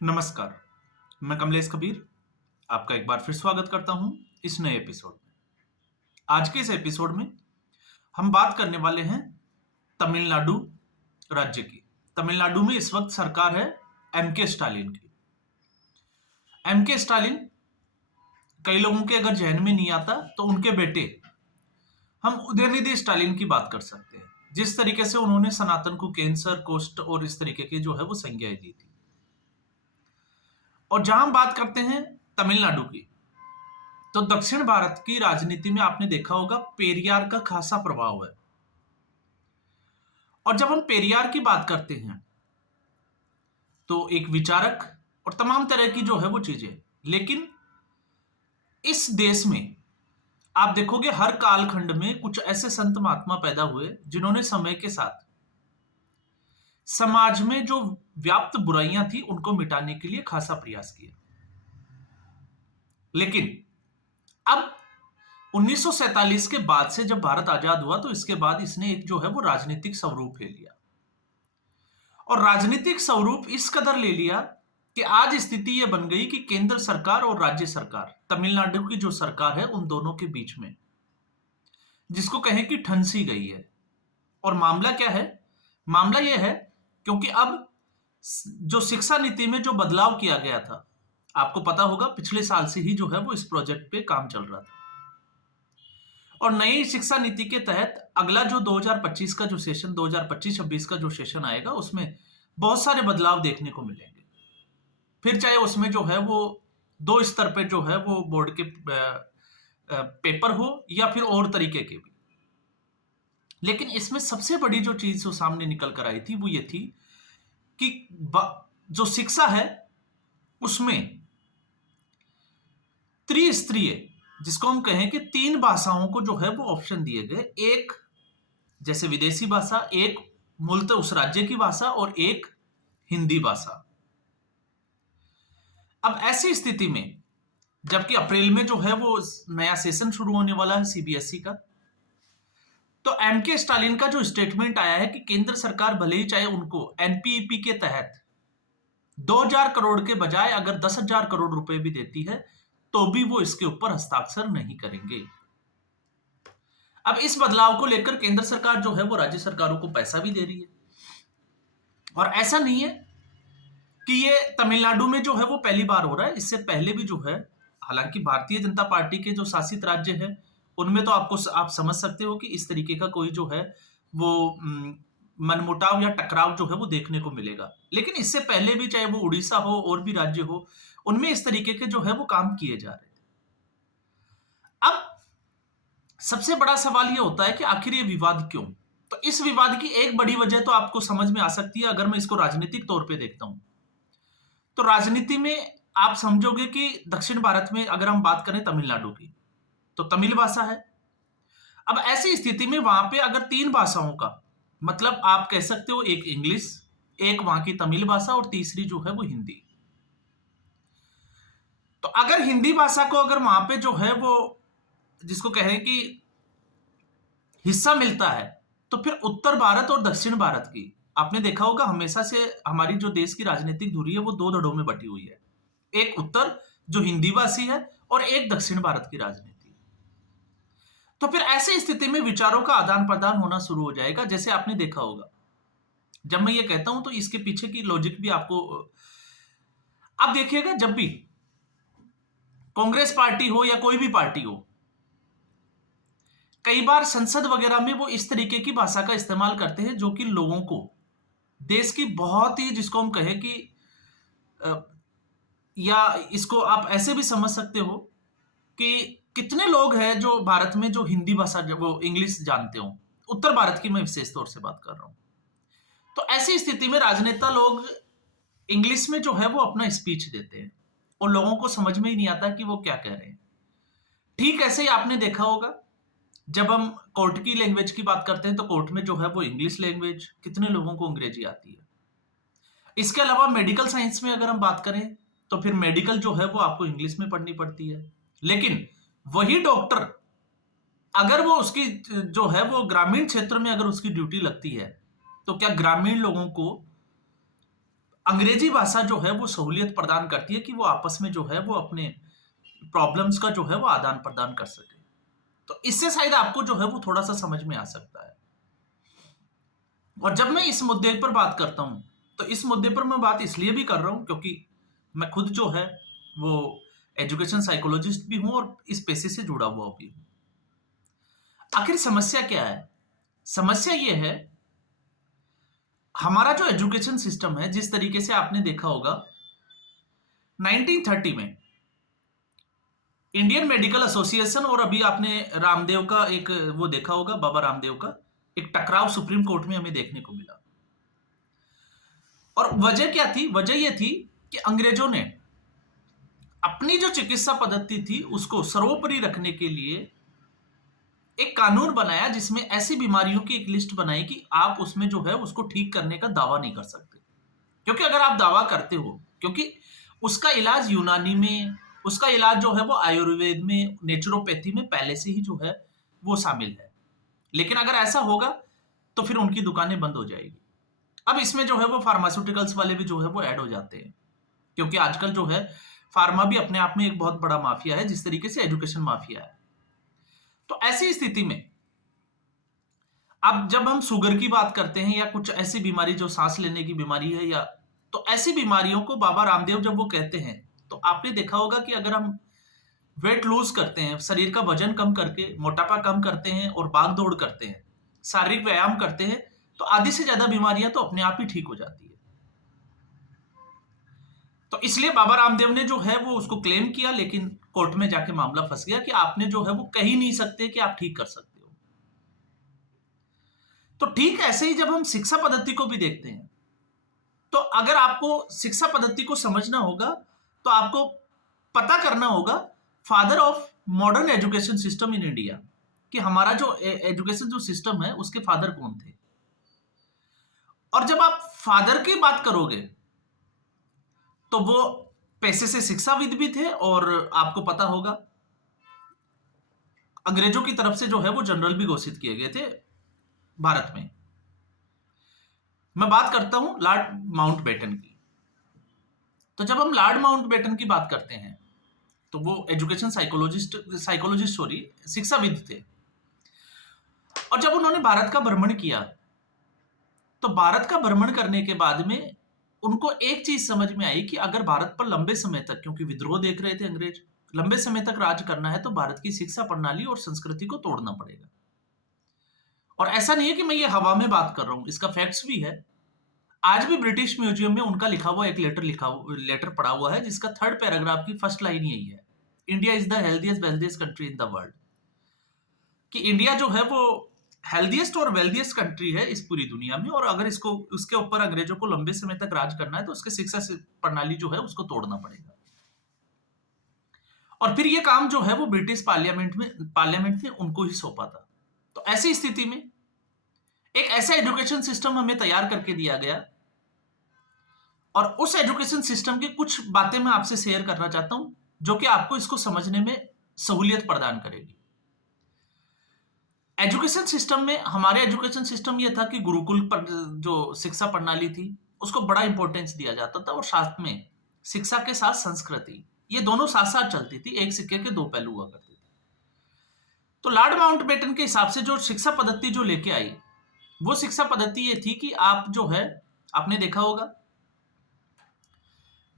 नमस्कार, मैं कमलेश कबीर आपका एक बार फिर स्वागत करता हूं इस नए एपिसोड में। आज के इस एपिसोड में हम बात करने वाले हैं तमिलनाडु राज्य की। तमिलनाडु में इस वक्त सरकार है एमके स्टालिन की। एमके स्टालिन कई लोगों के अगर जहन में नहीं आता तो उनके बेटे हम उदयनिधि स्टालिन की बात कर सकते हैं। जिस तरीके से उन्होंने सनातन को कैंसर, कोष्ठ और इस तरीके की जो है वो संज्ञाएं दी थी। और जहां हम बात करते हैं तमिलनाडु की, तो दक्षिण भारत की राजनीति में आपने देखा होगा पेरियार का खासा प्रभाव है। और जब हम पेरियार की बात करते हैं तो एक विचारक और तमाम तरह की जो है वो चीजें, लेकिन इस देश में आप देखोगे हर कालखंड में कुछ ऐसे संत महात्मा पैदा हुए जिन्होंने समय के साथ समाज में जो व्याप्त बुराइयां थी उनको मिटाने के लिए खासा प्रयास किया। लेकिन अब 1947 के बाद से जब भारत आजाद हुआ तो इसके बाद इसने एक जो है वो राजनीतिक स्वरूप ले लिया। और राजनीतिक स्वरूप इस कदर ले लिया कि आज स्थिति यह बन गई कि केंद्र सरकार और राज्य सरकार, तमिलनाडु की जो सरकार है उन दोनों के बीच में जिसको कहें कि ठनसी गई है। और मामला क्या है? मामला यह है क्योंकि अब जो शिक्षा नीति में जो बदलाव किया गया था, आपको पता होगा पिछले साल से ही जो है वो इस प्रोजेक्ट पे काम चल रहा था। और नई शिक्षा नीति के तहत अगला जो 2025 का जो सेशन 2025-26 का जो सेशन आएगा उसमें बहुत सारे बदलाव देखने को मिलेंगे। फिर चाहे उसमें जो है वो 2 स्तर पे जो है वो बोर्ड के पेपर हो या फिर और तरीके के भी। लेकिन इसमें सबसे बड़ी जो चीज जो सामने निकल कर आई थी वो ये थी कि जो शिक्षा है उसमें त्रिस्तरीय, जिसको हम कहें कि 3 भाषाओं को जो है वो ऑप्शन दिए गए। एक जैसे विदेशी भाषा, एक मूलतः उस राज्य की भाषा और एक हिंदी भाषा। अब ऐसी स्थिति में जबकि अप्रैल में जो है वो नया सेशन शुरू होने वाला है सीबीएसई का, तो एमके स्टालिन का जो स्टेटमेंट आया है कि केंद्र सरकार भले ही चाहे उनको एनपीईपी के तहत 2000 करोड़ के बजाय अगर 10,000 करोड़ रुपए भी देती है तो भी वो इसके ऊपर हस्ताक्षर नहीं करेंगे। अब इस बदलाव को लेकर केंद्र सरकार जो है वो राज्य सरकारों को पैसा भी दे रही है। और ऐसा नहीं है कि ये तमिलनाडु में जो है वो पहली बार हो रहा है, इससे पहले भी जो है, हालांकि भारतीय जनता पार्टी के जो शासित राज्य है उनमें तो आप समझ सकते हो कि इस तरीके का कोई जो है वो मनमुटाव या टकराव जो है वो देखने को मिलेगा। लेकिन इससे पहले भी चाहे वो उड़ीसा हो और भी राज्य हो, उनमें इस तरीके के जो है वो काम किए जा रहे हैं। अब सबसे बड़ा सवाल ये होता है कि आखिर ये विवाद क्यों? तो इस विवाद की एक बड़ी वजह तो आपको समझ में आ सकती है अगर मैं इसको राजनीतिक तौर पे देखता हूं। तो राजनीति में आप समझोगे कि दक्षिण भारत में अगर हम बात करें तमिलनाडु की, तो तमिल भाषा है। अब ऐसी स्थिति में वहां पे अगर 3 भाषाओं का मतलब आप कह सकते हो, एक इंग्लिश, एक वहां की तमिल भाषा और तीसरी जो है वो हिंदी। तो अगर हिंदी भाषा को अगर वहां पे जो है वो जिसको कहें कि हिस्सा मिलता है, तो फिर उत्तर भारत और दक्षिण भारत की आपने देखा होगा हमेशा से हमारी जो देश की राजनीतिक धुरी है वो 2 धड़ों में बटी हुई है। एक उत्तर जो हिंदी भाषी है और एक दक्षिण भारत की राजनीति। तो फिर ऐसी स्थिति में विचारों का आदान प्रदान होना शुरू हो जाएगा। जैसे आपने देखा होगा, जब मैं ये कहता हूं तो इसके पीछे की लॉजिक भी आपको आप देखिएगा, जब भी कांग्रेस पार्टी हो या कोई भी पार्टी हो, कई बार संसद वगैरह में वो इस तरीके की भाषा का इस्तेमाल करते हैं जो कि लोगों को देश की बहुत ही, जिसको हम कहें कि या इसको आप ऐसे भी समझ सकते हो कि कितने लोग हैं जो भारत में जो हिंदी भाषा वो इंग्लिश जानते हो। उत्तर भारत की मैं विशेष तौर से बात कर रहा हूं। तो ऐसी स्थिति में राजनेता लोग इंग्लिश में जो है वो अपना स्पीच देते हैं और लोगों को समझ में ही नहीं आता कि वो क्या कह रहे हैं। ठीक ऐसे ही आपने देखा होगा जब हम कोर्ट की लैंग्वेज की बात करते हैं तो कोर्ट में जो है वो इंग्लिश लैंग्वेज, कितने लोगों को अंग्रेजी आती है। इसके अलावा मेडिकल साइंस में अगर हम बात करें तो फिर मेडिकल जो है वो आपको इंग्लिश में पढ़नी पड़ती है। लेकिन वही डॉक्टर अगर वो उसकी जो है वो ग्रामीण क्षेत्र में अगर उसकी ड्यूटी लगती है तो क्या ग्रामीण लोगों को अंग्रेजी भाषा जो है वो सहूलियत प्रदान करती है कि वो आपस में जो है वो अपने प्रॉब्लम्स का जो है वो आदान प्रदान कर सके। तो इससे शायद आपको जो है वो थोड़ा सा समझ में आ सकता है। और जब मैं इस मुद्दे पर बात करता हूं, तो इस मुद्दे पर मैं बात इसलिए भी कर रहा हूं क्योंकि मैं खुद जो है वो एजुकेशन साइकोलॉजिस्ट भी हूं और इस पेशे से जुड़ा हुआ भी हूं। आखिर समस्या क्या है? समस्या ये है, हमारा जो एजुकेशन सिस्टम है, जिस तरीके से आपने देखा होगा 1930 में इंडियन मेडिकल एसोसिएशन और अभी आपने रामदेव का एक वो देखा होगा, बाबा रामदेव का एक टकराव सुप्रीम कोर्ट में हमें देखने को मिला। और वजह क्या थी? वजह यह थी कि अंग्रेजों ने अपनी जो चिकित्सा पद्धति थी उसको सर्वोपरि रखने के लिए एक कानून बनाया जिसमें ऐसी बीमारियों की एक लिस्ट बनाई कि आप उसमें जो है उसको ठीक करने का दावा नहीं कर सकते। क्योंकि अगर आप दावा करते हो, क्योंकि उसका इलाज यूनानी में, उसका इलाज जो है वो आयुर्वेद में, नेचुरोपैथी में पहले से ही जो है वो शामिल है। लेकिन अगर ऐसा होगा तो फिर उनकी दुकानें बंद हो जाएगी। अब इसमें जो है वो फार्मास्यूटिकल्स वाले भी जो है वो ऐड हो जाते हैं, क्योंकि आजकल जो है फार्मा भी अपने आप में एक बहुत बड़ा माफिया है, जिस तरीके से एजुकेशन माफिया है। तो ऐसी स्थिति में अब जब हम शुगर की बात करते हैं या कुछ ऐसी बीमारी जो सांस लेने की बीमारी है, या तो ऐसी बीमारियों को बाबा रामदेव जब वो कहते हैं, तो आपने देखा होगा कि अगर हम वेट लूज करते हैं, शरीर का वजन कम करके मोटापा कम करते हैं और भाग दौड़ करते हैं, शारीरिक व्यायाम करते हैं, तो आधी से ज्यादा बीमारियां तो अपने आप ही ठीक हो जाती है। तो इसलिए बाबा रामदेव ने जो है वो उसको क्लेम किया, लेकिन कोर्ट में जाके मामला फंस गया कि आपने जो है वो कह ही नहीं सकते कि आप ठीक कर सकते हो। तो ठीक ऐसे ही जब हम शिक्षा पद्धति को भी देखते हैं, तो अगर आपको शिक्षा पद्धति को समझना होगा तो आपको पता करना होगा father of modern education system in India, कि हमारा जो एजुकेशन जो सिस्टम है उसके फादर कौन थे। और जब आप फादर की बात करोगे तो वो पैसे से शिक्षाविद भी थे, और आपको पता होगा अंग्रेजों की तरफ से जो है वो जनरल भी घोषित किए गए थे भारत में। मैं बात करता हूं लॉर्ड माउंटबेटन की। तो जब हम लॉर्ड माउंटबेटन की बात करते हैं तो वो एजुकेशन साइकोलॉजिस्ट शिक्षाविद थे। और जब उन्होंने भारत का भ्रमण किया, तो भारत का भ्रमण करने के बाद में उनको एक चीज समझ में आई कि अगर भारत पर लंबे समय तक, क्योंकि विद्रोह देख रहे थे अंग्रेज, लंबे समय तक राज करना है तो भारत की शिक्षा प्रणाली और संस्कृति को तोड़ना पड़ेगा। और ऐसा नहीं है कि मैं ये हवा में बात कर रहा हूं, इसका फैक्ट्स भी है। आज भी ब्रिटिश म्यूजियम में उनका लिखा हुआ एक लेटर पड़ा हुआ है, जिसका 3rd पैराग्राफ की फर्स्ट लाइन यही है, India is the healthiest wealthiest country in the world. कि इंडिया जो है वो हेल्दीएस्ट और वेल्दीएस्ट कंट्री है इस पूरी दुनिया में, और अगर इसको उसके ऊपर अंग्रेजों को लंबे समय तक राज करना है तो उसके शिक्षा प्रणाली जो है उसको तोड़ना पड़ेगा। और फिर ये काम जो है वो ब्रिटिश पार्लियामेंट ने उनको ही सौंपा था। तो ऐसी स्थिति में एक ऐसा एजुकेशन सिस्टम हमें तैयार करके दिया गया, और उस एजुकेशन सिस्टम की कुछ बातें मैं आपसे शेयर करना चाहता हूं जो कि आपको इसको समझने में सहूलियत प्रदान करेगी। एजुकेशन सिस्टम में, हमारे एजुकेशन सिस्टम यह था कि गुरुकुल पर जो शिक्षा प्रणाली थी उसको बड़ा इंपॉर्टेंस दिया जाता था, और साथ में शिक्षा के साथ संस्कृति, ये दोनों साथ साथ चलती थी, एक सिक्के के दो पहलू हुआ करते थे। तो लॉर्ड माउंटबेटन के हिसाब से जो शिक्षा पद्धति जो लेके आई, वो शिक्षा पद्धति ये थी कि आप जो है, आपने देखा होगा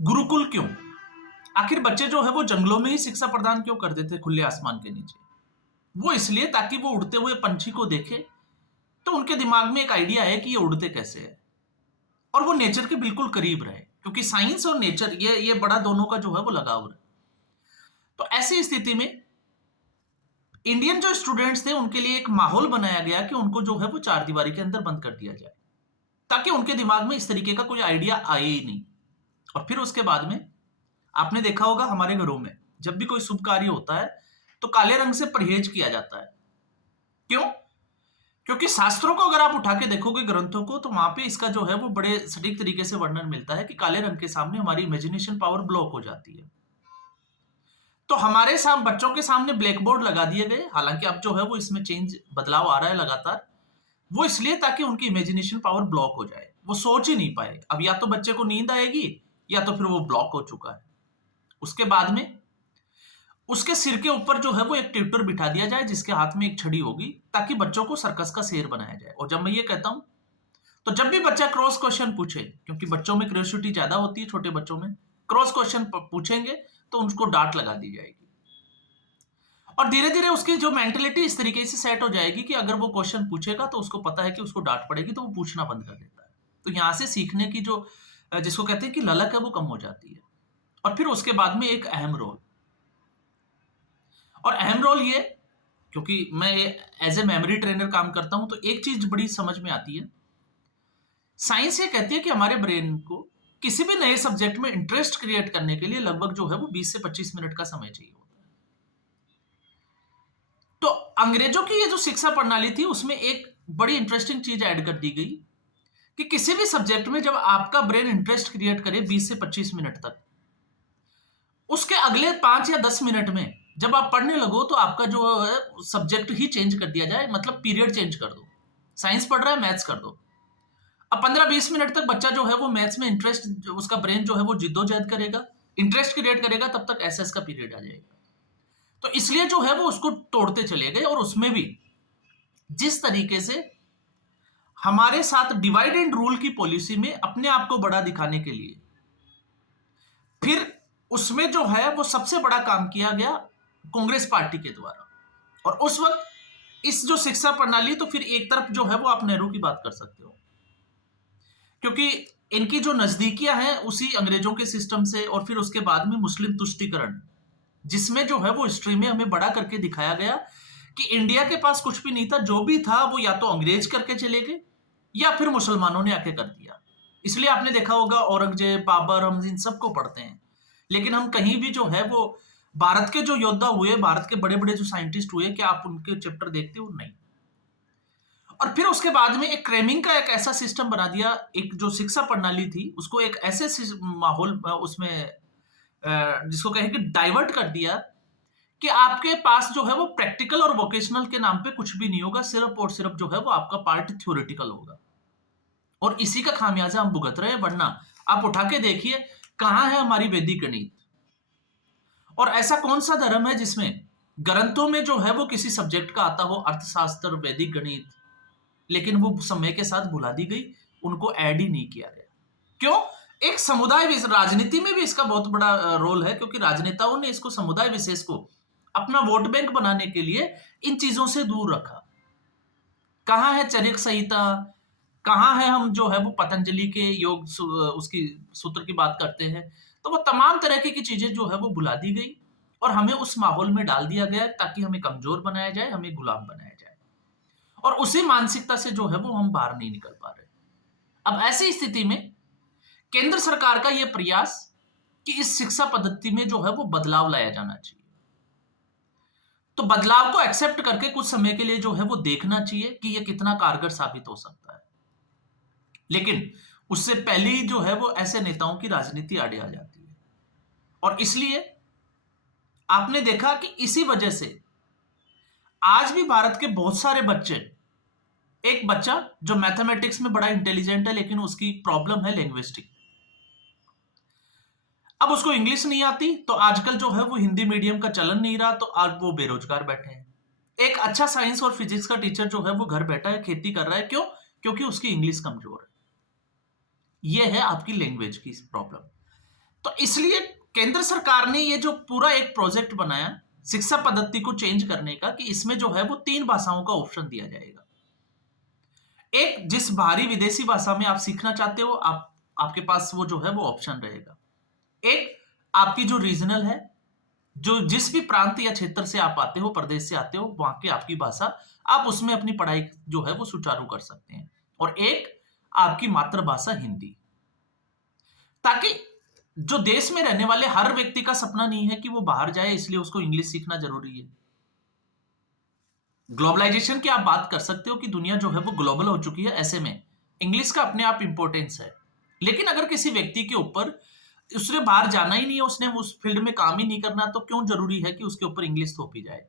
गुरुकुल क्यों, आखिर बच्चे जो है वो जंगलों में ही शिक्षा प्रदान क्यों करते थे खुले आसमान के नीचे? वो इसलिए ताकि वो उड़ते हुए पंछी को देखे तो उनके दिमाग में एक आइडिया है कि ये उड़ते कैसे है, और वो नेचर के बिल्कुल करीब रहे, क्योंकि साइंस और नेचर ये बड़ा दोनों का जो है वो लगाव है। तो ऐसी स्थिति में इंडियन जो स्टूडेंट्स थे उनके लिए एक माहौल बनाया गया कि उनको जो है वो चार दीवारी के अंदर बंद कर दिया जाए, ताकि उनके दिमाग में इस तरीके का कोई आइडिया आए ही नहीं। और फिर उसके बाद में आपने देखा होगा हमारे घरों में जब भी कोई शुभ कार्य होता है तो काले रंग से परहेज किया जाता है। क्यों? क्योंकि शास्त्रों को अगर आप उठा के देखोगे, ग्रंथों को, तो वहां पे इसका जो है वो बड़े सटीक तरीके से वर्णन मिलता है कि काले रंग के सामने हमारी इमेजिनेशन पावर ब्लॉक हो जाती है। तो हमारे बच्चों के सामने ब्लैक बोर्ड लगा दिए गए, हालांकि अब जो है वो इसमें बदलाव आ रहा है लगातार, वो इसलिए ताकि उनकी इमेजिनेशन पावर ब्लॉक हो जाए। वो सोच ही नहीं पाए। अब या तो बच्चे को नींद आएगी या तो फिर वो ब्लॉक हो चुका है। उसके बाद में उसके सिर के ऊपर जो है वो एक ट्यूटर बिठा दिया जाए जिसके हाथ में एक छड़ी होगी, ताकि बच्चों को सर्कस का शेर बनाया जाए। और जब मैं ये कहता हूं, तो जब भी बच्चा क्रॉस क्वेश्चन पूछे, क्योंकि बच्चों में क्यूरियोसिटी ज्यादा होती है, छोटे बच्चों में क्रॉस क्वेश्चन पूछेंगे तो उनको डांट लगा दी जाएगी। और धीरे धीरे उसकी जो मेंटेलिटी इस तरीके से सेट हो जाएगी कि अगर वो क्वेश्चन पूछेगा तो उसको पता है कि उसको डांट पड़ेगी, तो वो पूछना बंद कर देता है। तो यहां से सीखने की जो जिसको कहते हैं कि ललक है, वो कम हो जाती है। और फिर उसके बाद में एक अहम रोल, और अहम रोल ये, क्योंकि मैं एज ए मेमोरी ट्रेनर काम करता हूं, तो एक चीज बड़ी समझ में आती है। साइंस ये कहती है कि हमारे ब्रेन को किसी भी नए सब्जेक्ट में इंटरेस्ट क्रिएट करने के लिए लगभग जो है वो 20 से 25 मिनट का समय चाहिए होता है। तो अंग्रेजों की ये जो शिक्षा प्रणाली थी, उसमें एक बड़ी इंटरेस्टिंग चीज ऐड कर दी गई कि किसी भी सब्जेक्ट में जब आपका ब्रेन इंटरेस्ट क्रिएट करे 20 से 25 मिनट तक, उसके अगले 5 या 10 मिनट में जब आप पढ़ने लगो तो आपका जो है सब्जेक्ट ही चेंज कर दिया जाए, मतलब पीरियड चेंज कर दो। साइंस पढ़ रहा है, मैथ्स कर दो। अब 15-20 मिनट तक बच्चा जो है वो मैथ्स में इंटरेस्ट, उसका ब्रेन जो है वो जिद्दोजहद करेगा, इंटरेस्ट क्रिएट करेगा, तब तक एसएस का पीरियड आ जाएगा। तो इसलिए जो है वो उसको तोड़ते चले गए। और उसमें भी जिस तरीके से हमारे साथ डिवाइड एंड रूल की पॉलिसी में अपने आप को बड़ा दिखाने के लिए, फिर उसमें जो है वो सबसे बड़ा काम किया गया कांग्रेस पार्टी के द्वारा। और उस वक्त इस जो शिक्षा प्रणाली, तो फिर एक तरफ जो है वो आप नेहरू की बात कर सकते हो, क्योंकि इनकी जो नजदीकियां हैं उसी अंग्रेजों के सिस्टम से, और फिर उसके बाद में मुस्लिम तुष्टीकरण, जिसमें जो है वो हिस्ट्री में हमें बड़ा करके दिखाया गया कि इंडिया के पास कुछ भी नहीं था, जो भी था वो या तो अंग्रेज करके चले गए या फिर मुसलमानों ने आके कर दिया। इसलिए आपने देखा होगा औरंगजेब, बाबर, हम इन सबको पढ़ते हैं, लेकिन हम कहीं भी जो है वो भारत के जो योद्धा हुए, भारत के बड़े बड़े जो साइंटिस्ट हुए, क्या आप उनके चैप्टर देखते हो? नहीं। और फिर उसके बाद में एक क्रेमिंग का एक ऐसा सिस्टम बना दिया, एक जो शिक्षा प्रणाली थी उसको एक ऐसे माहौल उसमें जिसको कहे कि डाइवर्ट कर दिया कि आपके पास जो है वो प्रैक्टिकल और वोकेशनल के नाम पे कुछ भी नहीं होगा, सिर्फ और सिर्फ जो है वो आपका पार्ट थ्योरेटिकल होगा। और इसी का खामियाजा हम भुगत रहे हैं। वरना आप उठा के देखिए, कहां है हमारी वैदिक गणित? और ऐसा कौन सा धर्म है जिसमें ग्रंथों में जो है वो किसी सब्जेक्ट का आता हो, अर्थशास्त्र, वैदिक गणित, लेकिन वो समय के साथ भुला दी गई, उनको ऐड ही नहीं किया गया। क्यों? एक समुदाय, राजनीति में भी इसका बहुत बड़ा रोल है, क्योंकि राजनेताओं ने इसको, समुदाय विशेष को अपना वोट बैंक बनाने के लिए इन चीजों से दूर रखा। कहां है चरक संहिता? कहां है हम जो है वो पतंजलि के योग उसकी सूत्र की बात करते हैं? तो वो तमाम तरह की चीजें जो है वो भुला दी गई और हमें उस माहौल में डाल दिया गया ताकि हमें कमजोर बनाया जाए, हमें गुलाम बनाया जाए। और उसी मानसिकता से जो है वो हम बाहर नहीं निकल पा रहे। अब ऐसी स्थिति में केंद्र सरकार का यह प्रयास कि इस शिक्षा पद्धति में जो है वो बदलाव लाया जाना चाहिए। तो बदलाव को एक्सेप्ट करके कुछ समय के लिए जो है वो देखना चाहिए कि ये कितना कारगर साबित हो सकता है। लेकिन उससे पहले ही जो है वो ऐसे नेताओं की राजनीति आड़े आ जाती है। और इसलिए आपने देखा कि इसी वजह से आज भी भारत के बहुत सारे बच्चे, एक बच्चा जो मैथमेटिक्स में बड़ा इंटेलिजेंट है लेकिन उसकी प्रॉब्लम है लिंग्विस्टिक, अब उसको इंग्लिश नहीं आती, तो आजकल जो है वो हिंदी मीडियम का चलन नहीं रहा, तो आज वो बेरोजगार बैठे हैं। एक अच्छा साइंस और फिजिक्स का टीचर जो है वो घर बैठा है, खेती कर रहा है। क्यों? क्योंकि उसकी इंग्लिश कमजोर है। यह है आपकी लैंग्वेज की प्रॉब्लम। तो इसलिए केंद्र सरकार ने ये जो पूरा एक प्रोजेक्ट बनाया शिक्षा पद्धति को चेंज करने का, कि इसमें जो है वो 3 भाषाओं का ऑप्शन दिया जाएगा। एक, जिस बाहरी विदेशी भाषा में आप सीखना चाहते हो, आपके पास वो जो है वो ऑप्शन रहेगा। एक, आपकी जो रीजनल है, जो जिस भी प्रांत या क्षेत्र से आप आते हो, प्रदेश से आते हो, वहां की आपकी भाषा, आप उसमें अपनी पढ़ाई जो है वो सुचारू कर सकते हैं। और एक, आपकी मातृभाषा हिंदी, ताकि जो देश में रहने वाले हर व्यक्ति का सपना नहीं है कि वो बाहर जाए, इसलिए उसको इंग्लिश सीखना जरूरी है। ग्लोबलाइजेशन की आप बात कर सकते हो कि दुनिया जो है वो ग्लोबल हो चुकी है, ऐसे में इंग्लिश का अपने आप इंपॉर्टेंस है। लेकिन अगर किसी व्यक्ति के ऊपर, उसने बाहर जाना ही नहीं है, उसने उस फील्ड में काम ही नहीं करना, तो क्यों जरूरी है कि उसके ऊपर इंग्लिश थोपी जाए?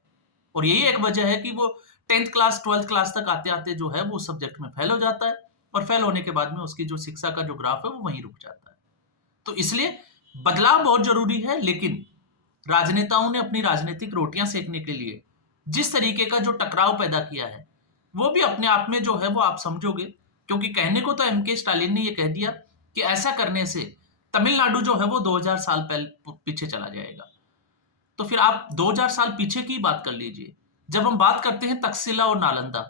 और यही एक वजह है कि वो 10th क्लास 12th क्लास तक आते आते जो है वो सब्जेक्ट में फेल हो जाता है। और फेल होने के बाद में उसकी जो शिक्षा का जो ग्राफ है वो वहीं रुक जाता है। तो इसलिए बदलाव बहुत जरूरी है, लेकिन राजनेताओं ने अपनी राजनीतिक रोटियां सेकने के लिए जिस तरीके का जो टकराव पैदा किया है वो भी अपने आप में जो है वो आप समझोगे, क्योंकि कहने को तो एमके स्टालिन ने ये कह दिया कि ऐसा करने से तमिलनाडु जो है वो 2000 साल पहले पीछे चला जाएगा। तो फिर आप 2000 साल पीछे की बात कर लीजिए। जब हम बात करते हैं तक्षशिला और नालंदा,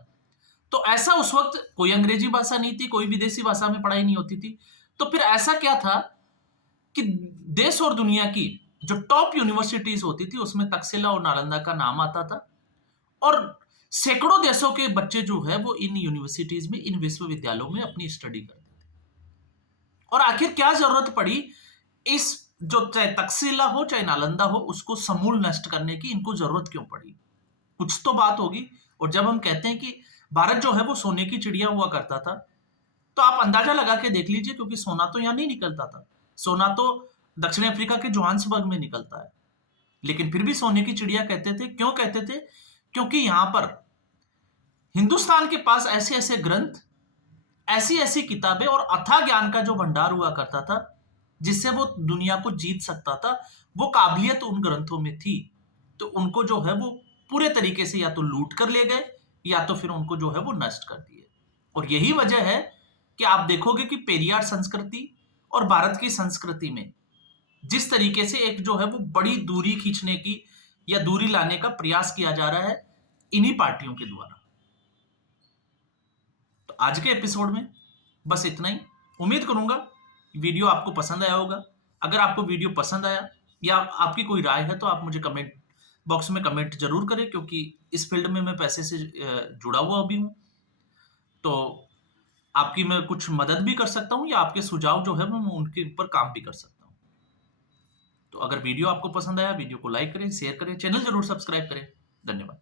तो ऐसा उस वक्त कोई अंग्रेजी भाषा नहीं थी, कोई विदेशी भाषा में पढ़ाई नहीं होती थी। तो फिर ऐसा क्या था कि देश और दुनिया की जो टॉप यूनिवर्सिटीज होती थी उसमें तक्षशिला और नालंदा का नाम आता था, और सैकड़ों देशों के बच्चे जो है वो इन यूनिवर्सिटीज में, इन विश्वविद्यालयों में अपनी स्टडी करते थे। और आखिर क्या जरूरत पड़ी इस, जो चाहे तक्षशिला हो चाहे नालंदा हो, उसको समूल नष्ट करने की इनको जरूरत क्यों पड़ी? कुछ तो बात होगी। और जब हम कहते हैं कि भारत जो है वो सोने की चिड़िया हुआ करता था, तो आप अंदाजा लगा के देख लीजिए, क्योंकि सोना तो यहां नहीं निकलता था। सोना तो दक्षिण अफ्रीका के जोहान्सबर्ग में निकलता है, लेकिन फिर भी सोने की चिड़िया कहते थे। क्यों कहते थे? क्योंकि यहां पर हिंदुस्तान के पास ऐसे ऐसे ग्रंथ, ऐसी ऐसी किताबें और अथाह ज्ञान का जो भंडार हुआ करता था जिससे वो दुनिया को जीत सकता था, वो काबिलियत उन ग्रंथों में थी। तो उनको जो है वो पूरे तरीके से या तो लूट कर ले गए या तो फिर उनको जो है वो नष्ट कर दिए। और यही वजह है कि आप देखोगे कि पेरियार संस्कृति और भारत की संस्कृति में जिस तरीके से एक जो है वो बड़ी दूरी खींचने की या दूरी लाने का प्रयास किया जा रहा है इन्हीं पार्टियों के द्वारा। तो आज के एपिसोड में बस इतना ही। उम्मीद करूंगा वीडियो आपको पसंद आया होगा। अगर आपको वीडियो पसंद आया या आपकी कोई राय है तो आप मुझे कमेंट बॉक्स में कमेंट जरूर करें, क्योंकि इस फील्ड में मैं पैसे से जुड़ा हुआ भी हूं, तो आपकी मैं कुछ मदद भी कर सकता हूं या आपके सुझाव जो है मैं उनके ऊपर काम भी कर सकता हूं। तो अगर वीडियो आपको पसंद आया, वीडियो को लाइक करें, शेयर करें, चैनल जरूर सब्सक्राइब करें। धन्यवाद।